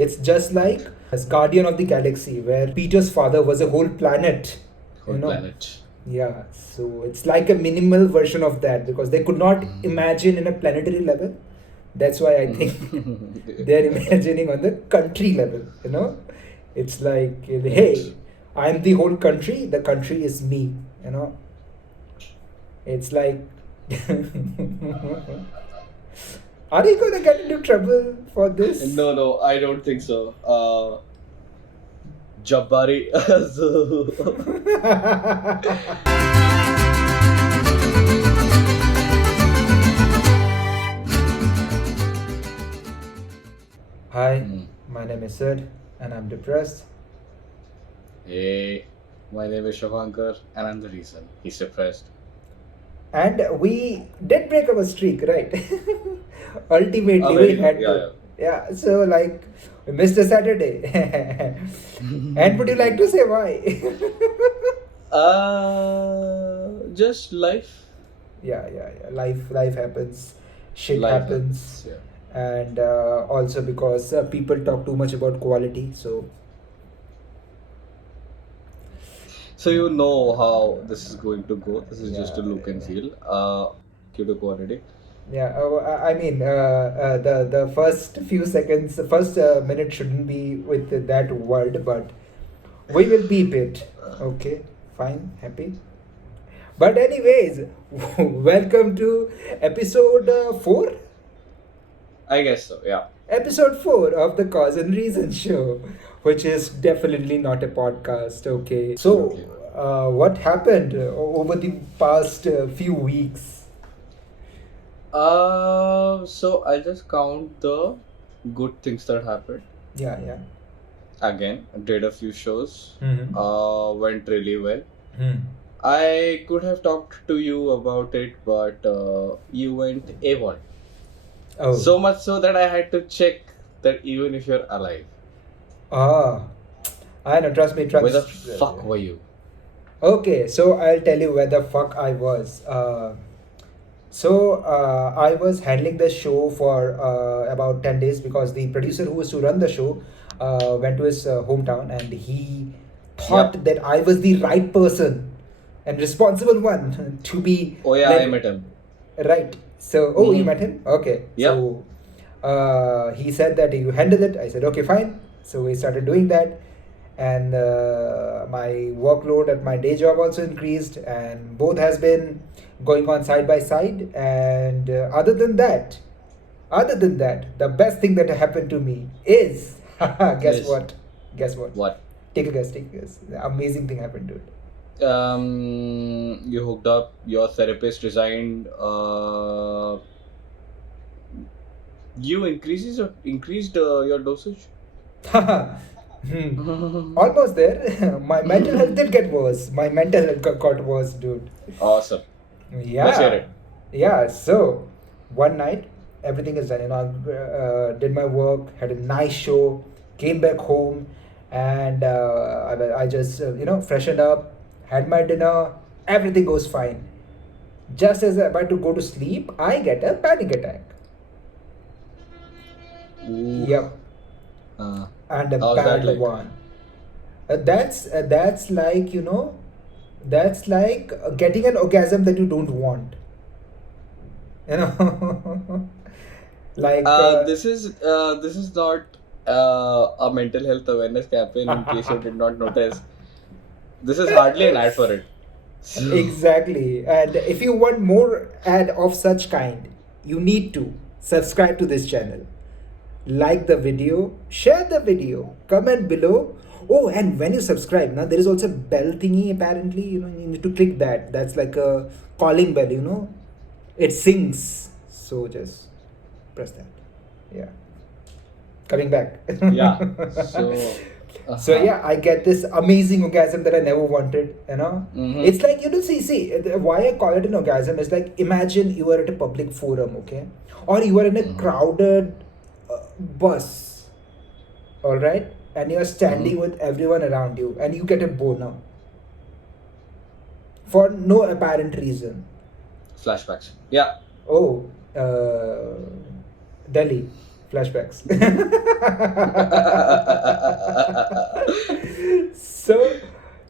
It's just like as Guardian of the Galaxy, where Peter's father was a whole planet. Whole planet. Yeah, so it's like a minimal version of that because they could not imagine in a planetary level. That's why I think they're imagining on the country level. It's like, hey, I'm the whole country. The country is me. It's like. Are you going to get into trouble for this? No, I don't think so. Jabbari. Hi, my name is Sid and I'm depressed. Hey, my name is Shubhankar and I'm the reason he's depressed. And we did break our streak, right? Ultimately, we had to. Yeah, so like, we missed a Saturday. And would you like to say why? Just life. Yeah. Life happens. Shit Life happens. yeah. And also because people talk too much about quality. So you know how this is going to go. This is just a look and feel. Due to quality. Yeah, I mean, the first few seconds, the first minute shouldn't be with that word, but we will beep it. Okay, fine, happy. But anyways, welcome to episode 4? I guess so, yeah. Episode 4 of the Cause and Reason show, which is definitely not a podcast, okay? So, what happened over the past few weeks? So I just count the good things that happened. Yeah. Again, did a few shows. Mm-hmm. Went really well. Hmm. I could have talked to you about it, but you went AWOL. Oh. So much so that I had to check that even if you're alive. I know, trust me. Where the fuck were you? Okay, so I'll tell you where the fuck I was. I was handling the show for about 10 days because the producer who was to run the show went to his hometown and he thought that I was the right person and responsible one to be. Oh yeah, I met him. Right. So, you met him? Okay. Yep. So, he said that you handle it. I said, okay, fine. So we started doing that. And my workload at my day job also increased, and both has been going on side by side. And other than that, the best thing that happened to me is guess what? What? Take a guess. The amazing thing happened to it. You hooked up. Your therapist resigned. You increased your dosage. Almost there. My mental health did get worse. My mental health got worse, dude. Awesome. Yeah. Let's hear it. Yeah. So one night, everything is done. Did my work, had a nice show, came back home, and I just freshened up, had my dinner. Everything goes fine. Just as I'm about to go to sleep, I get a panic attack. Ooh. Yep. And a how's that bad like? one. That's like that's like getting an orgasm that you don't want. Like This is not a mental health awareness campaign. In case you did not notice, this is hardly an ad for it. Exactly. And if you want more ad of such kind, you need to subscribe to this channel, like the video, share the video, comment below. Oh, and when you subscribe, now there is also a bell thingy apparently. You need to click that. That's like a calling bell. It sings. So just press that. Yeah. Coming back. Yeah. So yeah, I get this amazing orgasm that I never wanted. It's like see why I call it an orgasm is like, imagine you are at a public forum, okay, or you are in a crowded bus, all right, and you are standing with everyone around you, and you get a boner for no apparent reason. Flashbacks. Yeah. Oh, Delhi. Flashbacks. So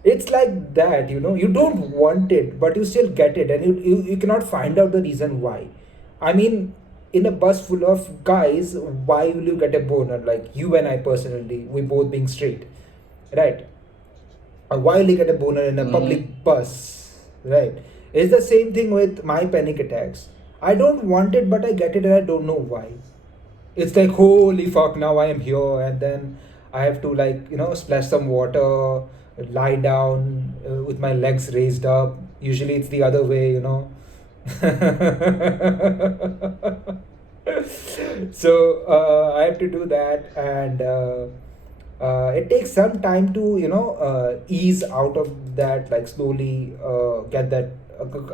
it's like that, you don't want it, but you still get it, and you cannot find out the reason why. I mean, in a bus full of guys, why will you get a boner? Like you and I personally, we both being straight, right? Why will you get a boner in a Mm-hmm. public bus, right? It's the same thing with my panic attacks. I don't want it, but I get it, and I don't know why. It's like, holy fuck, now I am here, and then I have to, like, splash some water, lie down with my legs raised up. Usually it's the other way. So I have to do that, and it takes some time to ease out of that, like slowly get that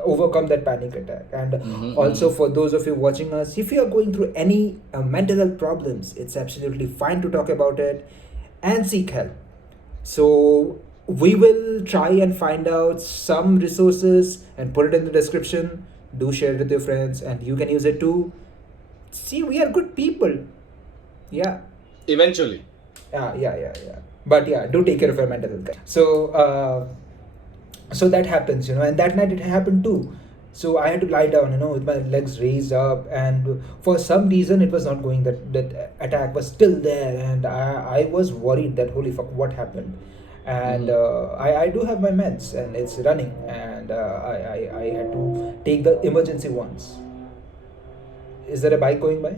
overcome that panic attack. And Mm-hmm. also, Mm-hmm. for those of you watching us, if you are going through any mental health problems, it's absolutely fine to talk about it and seek help. So we will try and find out some resources and put it in the description. Do share it with your friends, and you can use it too. See, we are good people. Yeah. Eventually. Yeah. But yeah, do take care of your mental health, guys. So that happens, and that night it happened too. So I had to lie down, with my legs raised up, and for some reason it was not going. That attack was still there, and I was worried that holy fuck, what happened? And Mm-hmm. I do have my meds, and it's running, and I had to take the emergency ones. Is there a bike going by?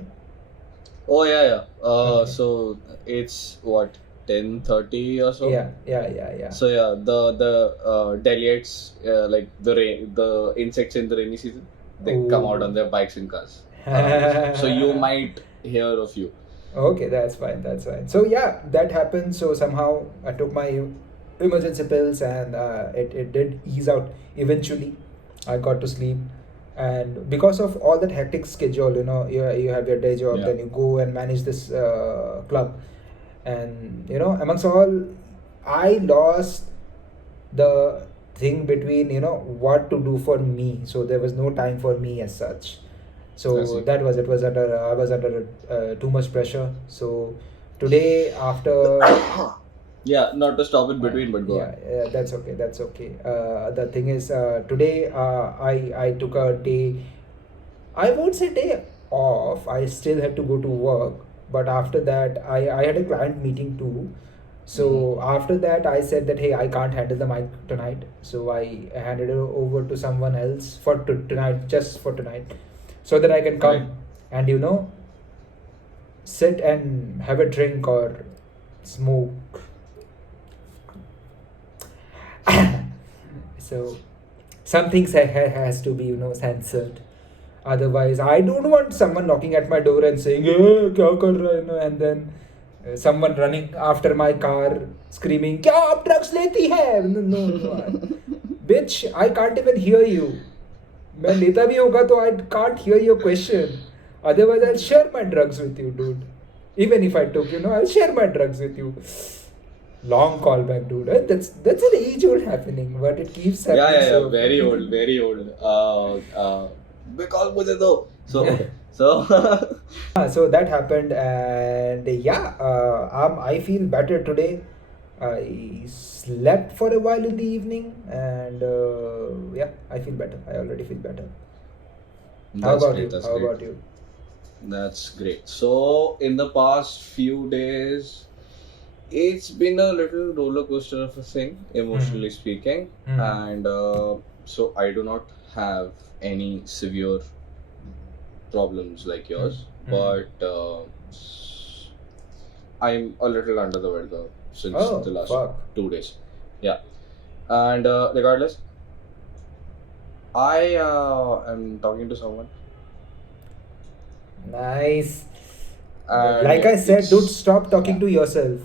Oh yeah, yeah. Okay. So it's what 10:30 or so. Yeah. So yeah, the delegates, like the insects in the rainy season, they come out on Oh. their bikes and cars around us. So you might hear a few. Okay, that's fine. That's fine. So yeah, that happened. So somehow I took my emergency pills, and it did ease out eventually. I got to sleep, and because of all that hectic schedule, you have your day job, Yeah. then you go and manage this club, and amongst all, I lost the thing between what to do for me. So there was no time for me as such. I So see. that was it. Was under I was under too much pressure. So today, after Yeah, not to stop it between, but go yeah, on. that's okay. That's okay. The thing is, today I took a day. I won't say day off. I still had to go to work, but after that, I had a client meeting too. So Mm-hmm. after that, I said that hey, I can't handle the mic tonight. So I handed it over to someone else for tonight, just for tonight, so that I can Right. come and sit and have a drink or smoke. So some things has to be censored. Otherwise, I don't want someone knocking at my door and saying, "Hey, kya kar raha hai?" And then someone running after my car screaming, "Kya aap drugs leti hai?" No. Bitch, I can't even hear you. मैं लेता भी होगा तो I can't hear your question. Otherwise, I'll share my drugs with you, dude. Even if I took, I'll share my drugs with you. Long callback, dude. That's an age-old happening, but it keeps Yeah, happening yeah, yeah. so. Very old, very old. Because मुझे दो. So okay. So So that happened, and yeah, I feel better today. I slept for a while in the evening, and yeah, I feel better. I already feel better. How that's about great. you? That's How great. about you? That's great. So in the past few days, it's been a little roller coaster of a thing, Hmm. emotionally speaking, Hmm. and so I do not have any severe problems like Hmm. yours, Hmm. but I'm a little under the weather since Oh the last fuck! 2 days. Yeah, and regardless, I am talking to someone, Nice. and Like I said, dude, stop talking yeah. to yourself.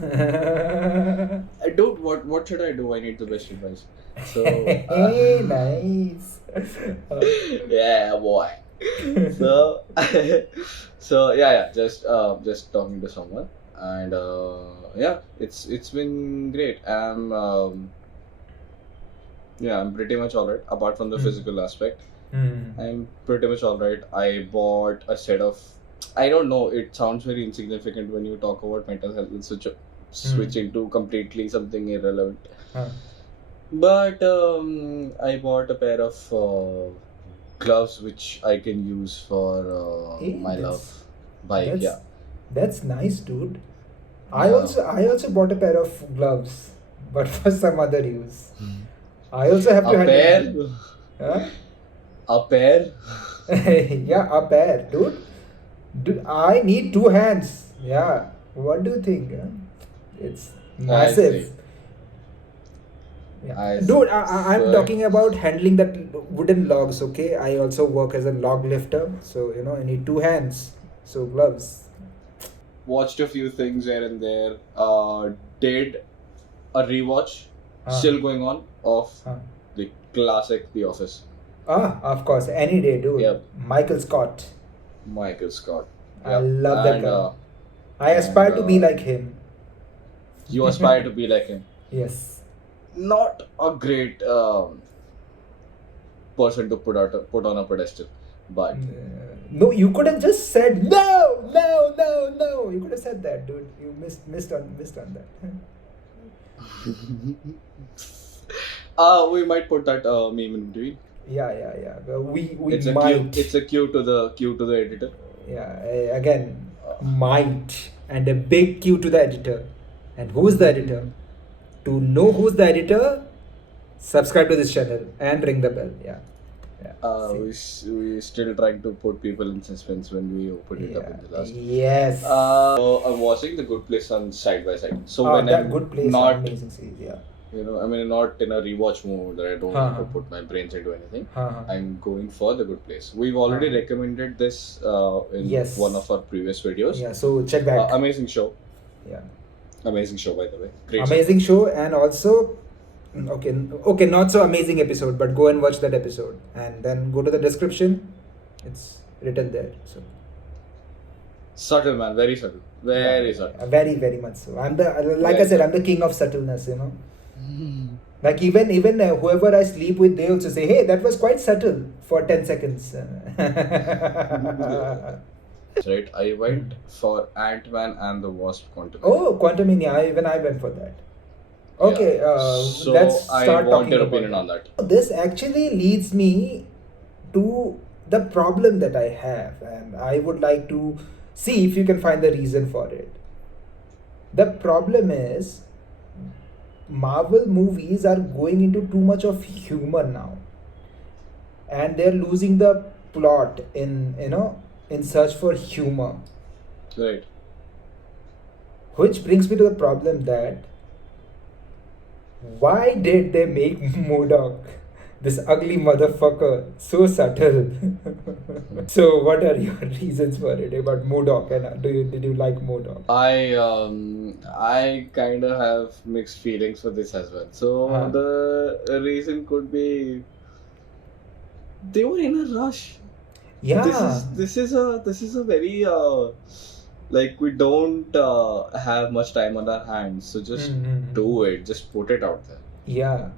I don't. What should I do? I need the best advice. So Nice. yeah, boy. So so just talking to someone, and yeah, it's been great. I'm pretty much alright. Apart from the Hmm. physical aspect, Hmm. I'm pretty much alright. I bought a set of I don't know. It sounds very insignificant when you talk about mental health and switch into completely something irrelevant. Huh. But I bought a pair of gloves which I can use for Hey, my love bike. that's Yeah. that's nice, dude. I Yeah. also bought a pair of gloves, but for some other use. I also have to A handle. pair. Huh? A pair. Yeah, a pair, dude. I need two hands. Yeah. What do you think? Huh? It's I massive. see. Yeah. I Dude, see. I'm So talking about handling that wooden logs, okay? I also work as a log lifter, so I need two hands. So gloves. watched a few things here and there. Did a rewatch Ah. still going on of Ah. the classic The Office. Of course, any day, dude. Yep. Michael Scott. Michael Scott. I Yep. love that And guy. I aspire to be like him. you aspire to be like him. Yes. Not a great person to put on a pedestal, but No, you could have just said no, no, no, no. You could have said that, dude. You missed on that. we might put that meme in between. Yeah. We It's a might. It's a cue to the editor. Yeah. Again, might, and a big cue to the editor. And who's the editor? To know who's the editor, subscribe to this channel and ring the bell. Yeah. We still trying to put people in suspense when we open it up in the last. Yes. So I'm watching The Good Place on side by side. So when that I'm Good Place, not, amazing series. Yeah. not in a rewatch mode that I don't want to put my brains into anything. I'm going for The Good Place. We've already recommended this in Yes. one of our previous videos. Yeah. So check back. Amazing show. Yeah. Amazing show, by the way. Great. Amazing show, and also okay, not so amazing episode, but go and watch that episode and then go to the description. It's written there. So Subtle, man. Very subtle. Very subtle. very, very much so. I'm I said, I'm the king of subtleness. Like even whoever I sleep with, they also say, "Hey, that was quite subtle for 10 seconds." Right. I went for Ant-Man and the Wasp: Quantumania. Oh, Quantamania. Even I went for that. Okay, so let's I start want talking your about opinion it. on that. This actually leads me to the problem that I have, and I would like to see if you can find the reason for it. The problem is Marvel movies are going into too much of humor now, and they're losing the plot in search for humor. Right. Which brings me to the problem that why did they make MODOK, this ugly motherfucker, so subtle? So what are your reasons for it about MODOK, and did you like MODOK? I kind of have mixed feelings for this as well. So the reason could be they were in a rush. Yeah. This is a very like we don't have much time on our hands, so just do it. Just put it out there. Yeah.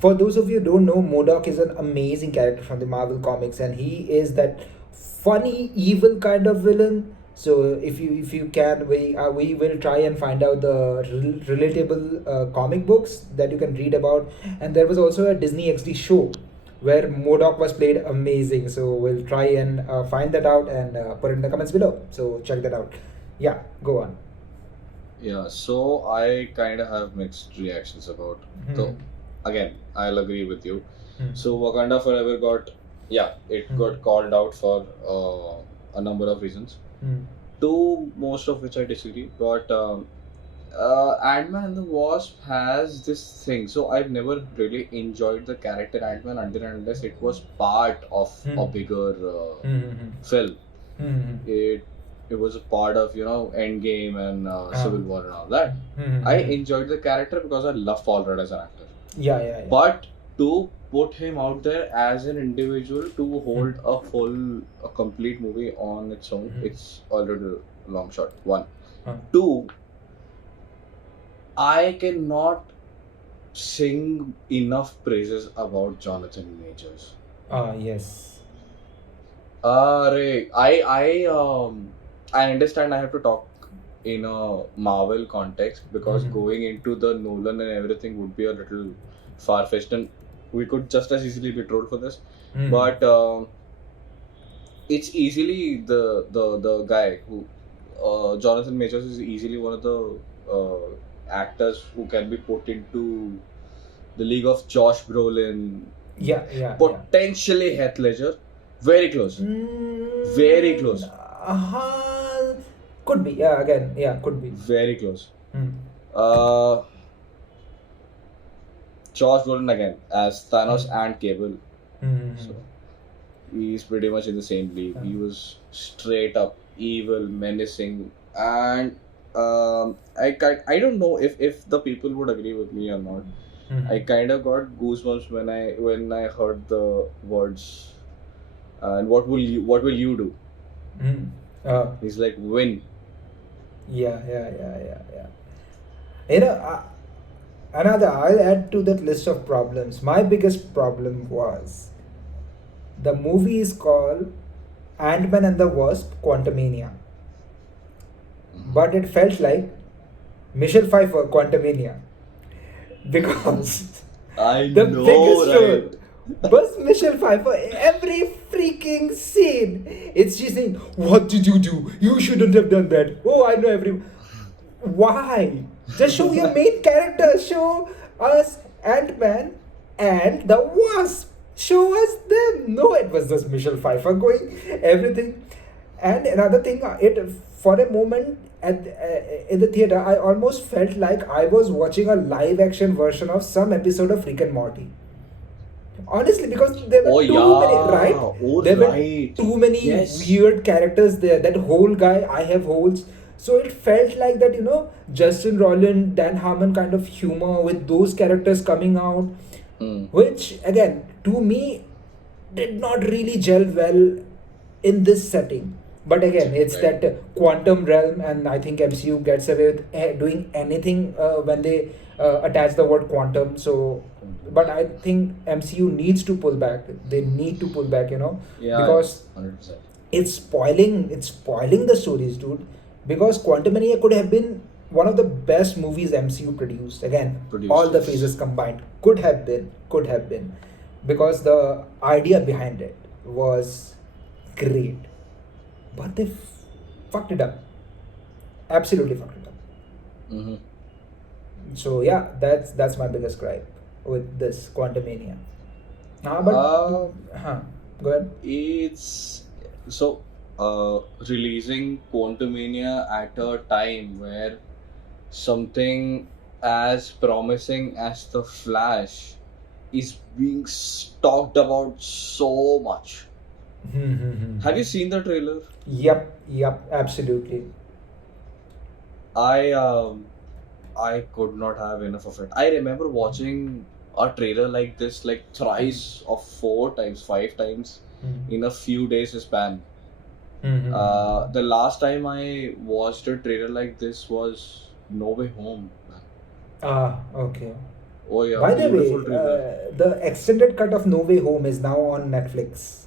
For those of you who don't know, MODOK is an amazing character from the Marvel comics, and he is that funny, evil kind of villain. So if you can, we will try and find out the relatable comic books that you can read about. And there was also a Disney XD show where MODOK was played amazing. So we'll try and find that out and put it in the comments below. So check that out. Yeah, go on. Yeah, so I kind of have mixed reactions about. So again, I'll agree with you. So Wakanda Forever got called out for a number of reasons. To most of which I disagree, but Ant-Man and the Wasp has this thing. So I've never really enjoyed the character Ant-Man until and unless it was part of a bigger film. It was a part of Endgame and Civil War and all that. I enjoyed the character because I love Paul Rudd as an actor. Yeah. But to put him out there as an individual to hold a complete movie on its own, it's already a long shot. One. Two, I cannot sing enough praises about Jonathan Majors. Yes. I understand I have to talk in a Marvel context because going into the Nolan and everything would be a little far-fetched, and we could just as easily be trolled for this. But it's easily the guy who Jonathan Majors is easily one of the actors who can be put into the league of Josh Brolin, potentially Heath Ledger. Very close. Very close. Could be. Could be. Very close. Josh Brolin again as Thanos and Cable. So he's pretty much in the same league. He was straight up evil, menacing, and I don't know if the people would agree with me or not. I kind of got goosebumps when I heard the words. And what will you do? He's like, win. Yeah. I'll add to that list of problems. My biggest problem was the movie is called Ant-Man and the Wasp: Quantamania, but it felt like Michelle Pfeiffer Quantamania because the biggest role was Michelle Pfeiffer. Every freaking scene, it's she saying, "What did you do? You shouldn't have done that." Oh, I know every. Why? Just show your main character. Show us Ant-Man and the Wasp. Show us them. No, it was just Michelle Pfeiffer going everything. And another thing, it for a moment in the theater, I almost felt like I was watching a live action version of some episode of Rick and Morty. Honestly, because there were too many weird characters there. That whole guy, I have holes. So it felt like that, Justin Roiland, Dan Harmon kind of humor with those characters coming out, which again, to me, did not really gel well in this setting. But again, it's that quantum realm, and I think MCU gets away with doing anything when they attach the word quantum. So, but I think MCU needs to pull back. They need to pull back, because 100%. It's spoiling the stories, dude. Because Quantumania could have been one of the best movies MCU produced. Again, all the phases combined. Could have been. Because the idea behind it was great. But they fucked it up. Absolutely fucked it up. So yeah, that's my biggest gripe with this Quantumania. Go ahead. It's so releasing Quantumania at a time where something as promising as the Flash is being talked about so much. Have you seen the trailer? Yep, absolutely. I could not have enough of it. I remember watching a trailer like this like thrice or 4 times, 5 times in a few days span. The last time I watched a trailer like this was No Way Home. Okay. Oh yeah. By the way, the extended cut of No Way Home is now on Netflix.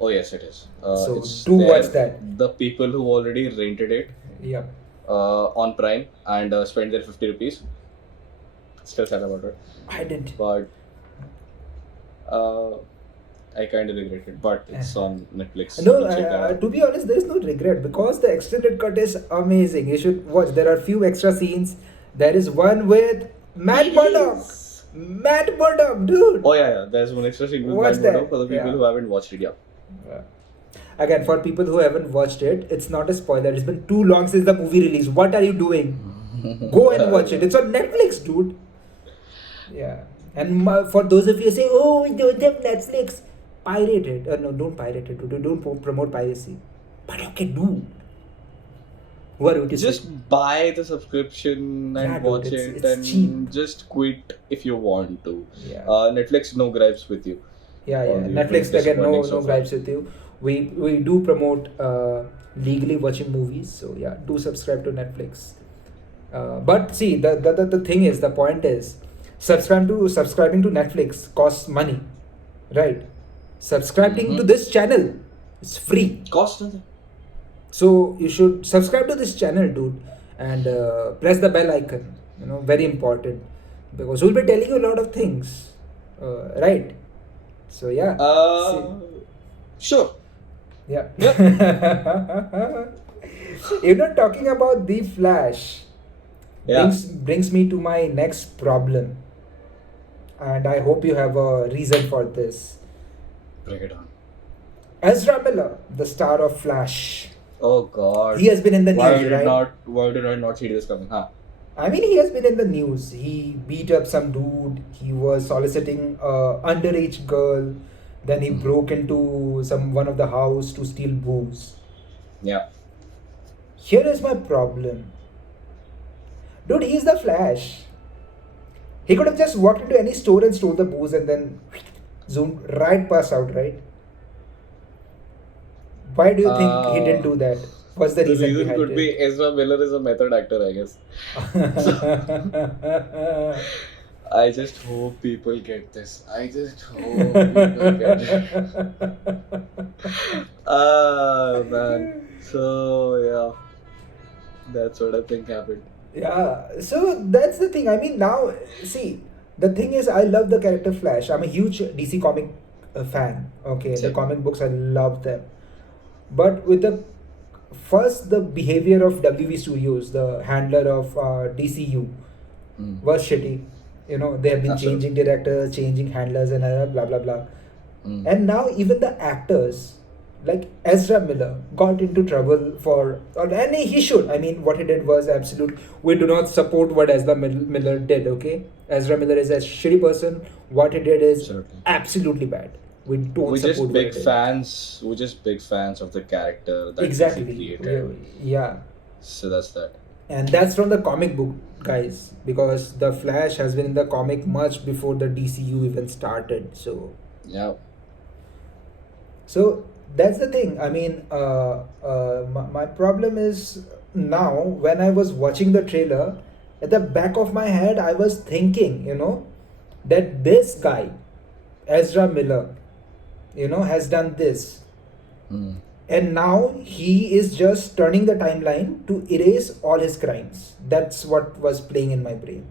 Oh yes, it is. So do watch that. The people who already rented it. Yeah. On Prime and spent their 50 rupees. Still sad about it. I didn't. But I kind of regret it. But it's on Netflix. No, to be honest, there is no regret because the extended cut is amazing. You should watch. There are few extra scenes. There is one with Matt Murdock. Matt Murdock, dude. Oh yeah. There's one extra scene with Matt Murdock for the people who haven't watched it. Again, for people who haven't watched it, it's not a spoiler. It's been too long since the movie released. What are you doing? Go and watch it. It's on Netflix, dude. Yeah. And for those of you who say, "Oh, we don't have Netflix," pirate it. No, don't pirate it. Don't promote piracy. But okay, do. Who are you to just say? Buy the subscription and watch it, and cheap. Just quit if you want to. Yeah. Netflix, no gripes with you. Yeah. Netflix again, no gripes with you. We do promote legally watching movies, so yeah, do subscribe to Netflix. But see, the thing is, the point is, subscribing to Netflix costs money, right? Subscribing to this channel It's free. Cost nothing. So you should subscribe to this channel, dude, and press the bell icon. Very important, because we'll be telling you a lot of things, right? So yeah. Sure. Yeah. Yeah. Talking about the Flash Yeah. brings me to my next problem, and I hope you have a reason for this. Bring it on. Ezra Miller, the star of Flash, Oh God. he has been in the news, right? Why did I not see this coming? Huh? I mean, he has been in the news. He beat up some dude. He was soliciting a underage girl. Then he broke into one of the house to steal booze. Yeah. Here is my problem. Dude, he's the Flash. He could have just walked into any store and stole the booze and then zoomed right past out, right? Why do you think he didn't do that? What's the reason behind could it? be Ezra Miller is a method actor, I guess. I just hope people get this. I just hope people get it. Ah, man. So, yeah. That's what I think happened. Yeah, so that's the thing. I mean, now, see, the thing is, I love the character Flash. I'm a huge DC comic fan. Okay, the Same. comic books, I love them. But with the behavior of WB Studios, the handler of DCU, was shitty. They have been Absolutely. changing directors, changing handlers, and blah blah blah. And now even the actors, like Ezra Miller, got into trouble and he should. I mean, what he did was absolute. We do not support what Ezra Miller did. Okay, Ezra Miller is a shitty person. What he did is Certainly. absolutely bad. We don't We're support just what big he did. fans. We're just big fans of the character that Exactly. he created. Yeah. So that's that. And that's from the comic book, guys, because the Flash has been in the comic much before the DCU even started. Yeah. So that's the thing. I mean, my problem is now when I was watching the trailer, at the back of my head, I was thinking, that this guy, Ezra Miller, has done this. And now he is just turning the timeline to erase all his crimes. That's what was playing in my brain.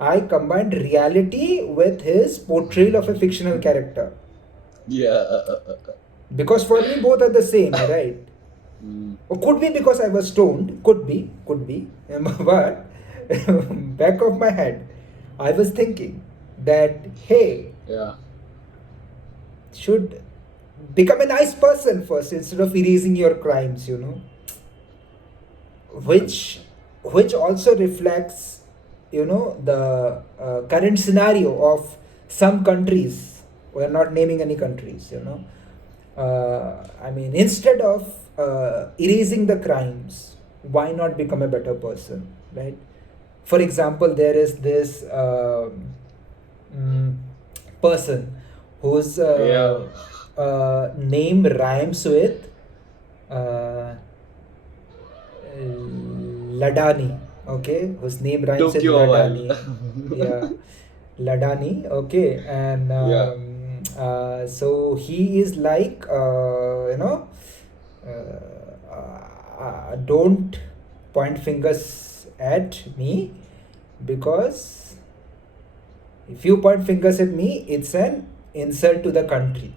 I combined reality with his portrayal of a fictional character. Yeah. Because for me, both are the same, right? Or could be because I was stoned. Could be. But back of my head, I was thinking that, hey, Yeah. should become a nice person first instead of erasing your crimes, which also reflects, the current scenario of some countries. We're not naming any countries, I mean, instead of erasing the crimes, why not become a better person, right? For example, there is this person whose name rhymes with Ladani, okay? Whose name rhymes with Took you a while. Ladani. Yeah, Ladani, okay. And so he is like, don't point fingers at me, because if you point fingers at me, it's an insult to the country.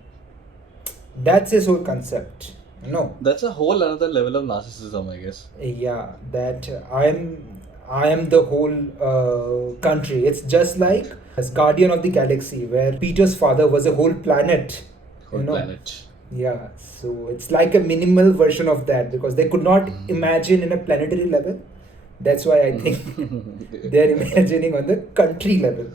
That's his whole concept. That's a whole another level of narcissism, I guess. Yeah, that I am the whole country. It's just like as Guardian of the Galaxy, where Peter's father was a whole planet. Whole planet. Yeah, so it's like a minimal version of that, because they could not imagine in a planetary level. That's why I think they're imagining on the country level.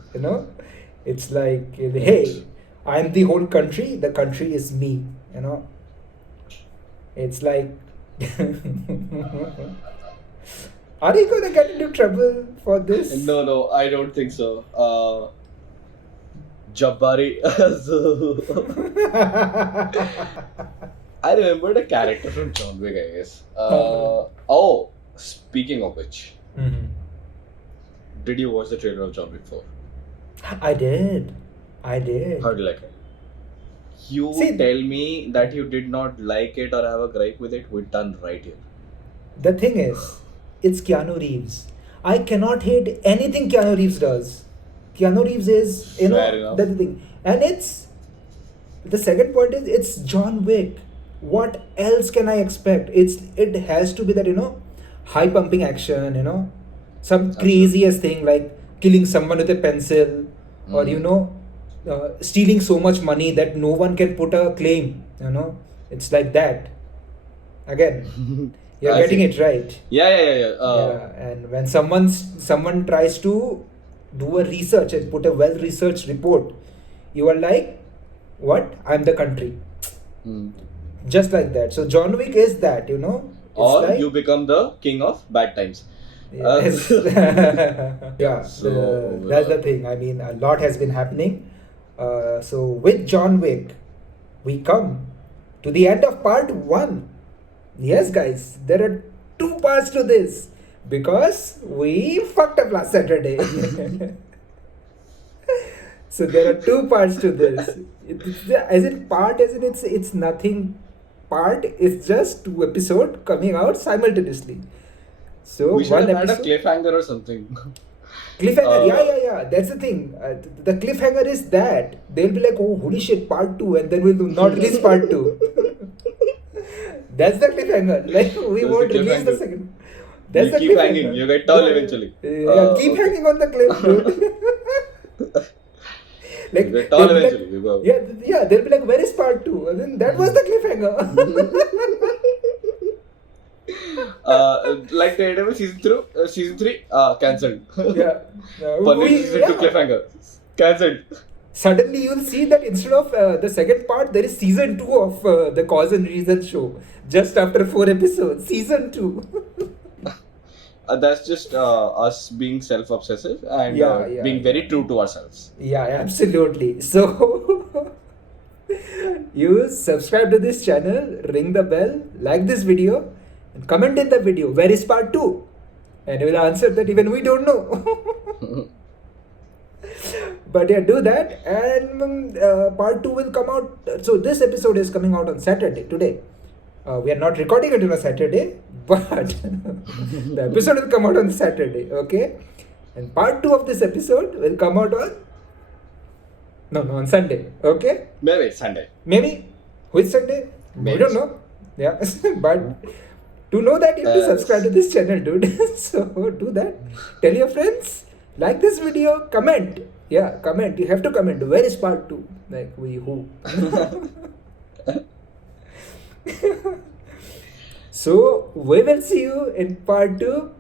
It's like, hey, I'm the whole country. The country is me. It's like, are you gonna get into trouble for this? No, I don't think so. Jabbari. I remembered a character from John Wick, I guess. Oh, speaking of which, did you watch the trailer of John Wick 4? I did. How do you like it? You See, tell me that you did not like it or have a gripe with it, we're done right here. the thing is, it's Keanu Reeves. I cannot hate anything Keanu Reeves does. Keanu Reeves is, Fair enough. that's the thing. And it's, the second point is, it's John Wick. What else can I expect? It has to be that, high pumping action, some craziest thing like killing someone with a pencil, or, stealing so much money that no one can put a claim, It's like that. Again. You're I getting see. it right. Yeah. Yeah, and when someone tries to do a research and put a well researched report, you are like, what? I'm the country. Hmm. Just like that. So John Wick is that, It's Or like, you become the king of bad times. yes. Yeah, So, that's the thing. I mean, a lot has been happening. So with John Wick, we come to the end of part 1. Yes, guys, there are 2 parts to this because we fucked up last Saturday. So there are 2 parts to this. As in part, as in it's nothing part. It's just 2 episodes coming out simultaneously. So we should one have had a episode. cliffhanger or something. Cliffhanger, Uh, yeah. That's the thing. The cliffhanger is that they'll be like, oh, holy shit, part 2, and then we'll not release part 2. That's the cliffhanger. Like, we That's won't the release the cliffhanger. second. That's You the keep cliffhanger. hanging, you get tall Yeah, eventually. keep Okay. hanging on the cliff, dude. Like, You get tall they'll be eventually. like, You go. yeah, they'll be like, where is part 2? And then that was the cliffhanger. Like Daredevil season 3, cancelled. Yeah. Punisher season 2 cliffhanger, cancelled. Suddenly you'll see that instead of the second part, there is season 2 of the Cause and Reason show. Just after 4 episodes. Season 2. That's just us being self-obsessive and Yeah, being very true to ourselves. Yeah, absolutely. So, you subscribe to this channel, ring the bell, like this video, and comment in the video, where is part 2? And we'll answer that even we don't know. But yeah, do that. And part 2 will come out. So, this episode is coming out on Saturday, today. We are not recording it on a Saturday, but the episode will come out on Saturday, okay? And part 2 of this episode will come out on on Sunday, okay? Maybe Sunday. Maybe which Sunday? We Maybe. don't know. Yeah, but to know that you have to subscribe to this channel, dude. So do that. Tell your friends. Like this video. Comment. Yeah, comment. You have to comment. Where is part 2? Like who? So we will see you in part 2.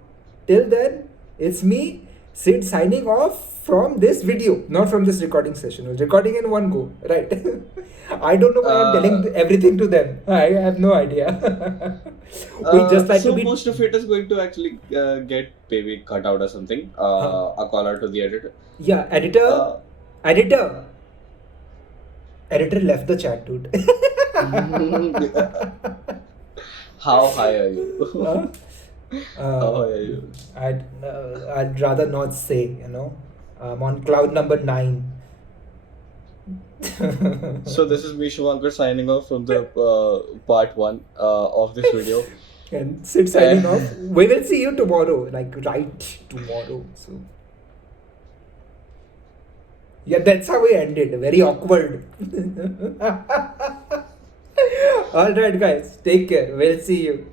Till then, it's me, Sid, signing off from this video, not from this recording session. We're recording in one go, right? I don't know why I'm telling everything to them. I have no idea. We just like so to be. most of it is going to actually get maybe cut out or something. A call out to the editor. Yeah, editor. Editor. Editor left the chat, dude. How high are you? How high are you? I'd rather not say, I'm on cloud number 9. So this is me, Shubhankar, signing off from the part 1 of this video. And Sid signing off. We will see you tomorrow, like right tomorrow. So yeah, that's how we ended. Very awkward. Alright guys, take care. We'll see you.